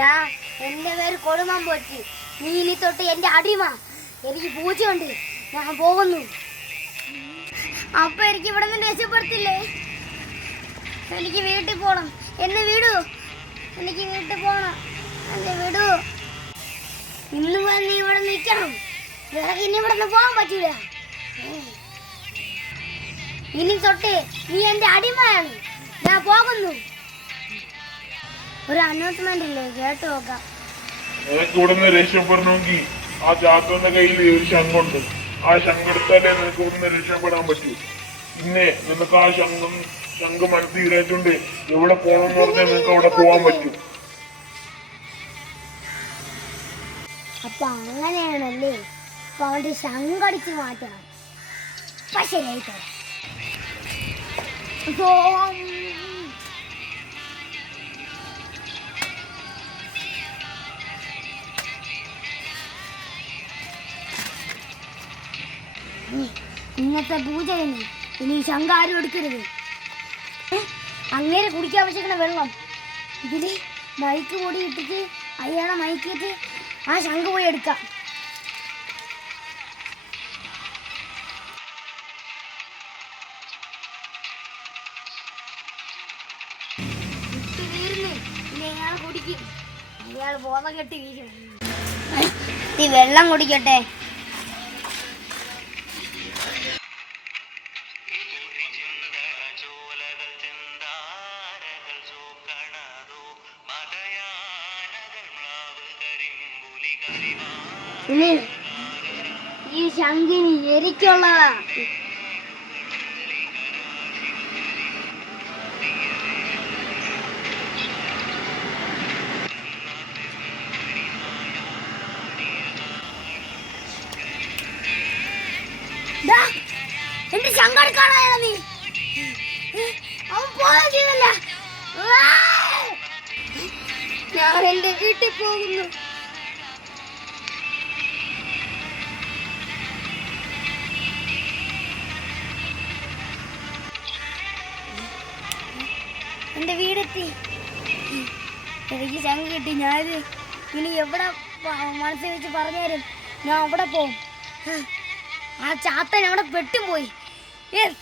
ഞാൻ എൻ്റെ പേര് കൊടുമാൻ പോറ്റി. നീ ഇനി തൊട്ട് എൻ്റെ അടിമ. എനിക്ക് പൂച്ചയുണ്ട്, ഞാൻ പോകുന്നു. അപ്പൊ എനിക്ക് ഇവിടെ നിന്ന് രക്ഷപ്പെടുത്തില്ലേ? എനിക്ക് വീട്ടിൽ പോകണം. എന്നെ വിടൂ, എനിക്ക് വീട്ടിൽ പോകണം. എന്നെ വിടൂ. ഇന്ന് നീ ഇവിടെ നിൽക്കണം. വേറെ ഇനി ഇവിടെ നിന്ന് പോകാൻ പറ്റൂല. ഇനി തൊട്ട് നീ എൻ്റെ അടിമയാണ്. ഞാൻ പോകുന്നു. ഒരു അനൗൺസ്മെന്റ് ഇല്ലേ, കേട്ടു നോക്കാം. നിനക്ക് ഇവിടുന്ന് രക്ഷപ്പെടണമെങ്കിൽ ആ ചാത്തന്റെ കയ്യിൽ ഒരു ശംഖുണ്ട്. ആ ശംഖെടുത്താലേ നിനക്ക് ഇവിടുന്ന് രക്ഷപ്പെടാൻ പറ്റൂ. പിന്നെ നിനക്ക് ആ ശംഖ് മനസ്സിൽ ഇടേറ്റുണ്ട്. എവിടെ പോകണമെന്ന് പറഞ്ഞാൽ നിനക്ക് അവിടെ പോകാൻ പറ്റും. അപ്പൊ അങ്ങനെയാണല്ലേ? അപ്പൊ അവന്റെ ശംഖടിച്ച് മാറ്റണം. ശരിയായിട്ടോ. ഇന്നത്തെ പൂജ കഴിഞ്ഞു. ഇനി ശംഖ് ആരും എടുക്കരുത്. അങ്ങനെ കുടിക്കാൻ ആവശ്യക്കുന്ന വെള്ളം ഇതില് മൈക്ക് പൊടി ഇട്ടിട്ട് അയാളെ മൈക്കിട്ട് ആ ശംഖ് പോയി എടുക്കാം. അയാൾ കുടിക്കും. അയാൾ ബോധം കെട്ടി വീഴും. വെള്ളം കുടിക്കട്ടെ. ഈ ശംഖിനി എനിക്കുള്ളതാ. എന്റെ ശങ്കടുക്കാണോ നീ? അവൻ പോകില്ല. ഞാൻ എന്റെ വീട്ടിൽ പോകുന്നു. എന്റെ വീടെത്തി. എനിക്ക് ശങ്ക കിട്ടി. ഞാനിത് ഇനി എവിടെ മനസ്സിൽ വെച്ച് പറഞ്ഞാലും ഞാൻ അവിടെ പോകും. ആ ചാത്തൻ അവിടെ പെട്ടും പോയി. യെസ്.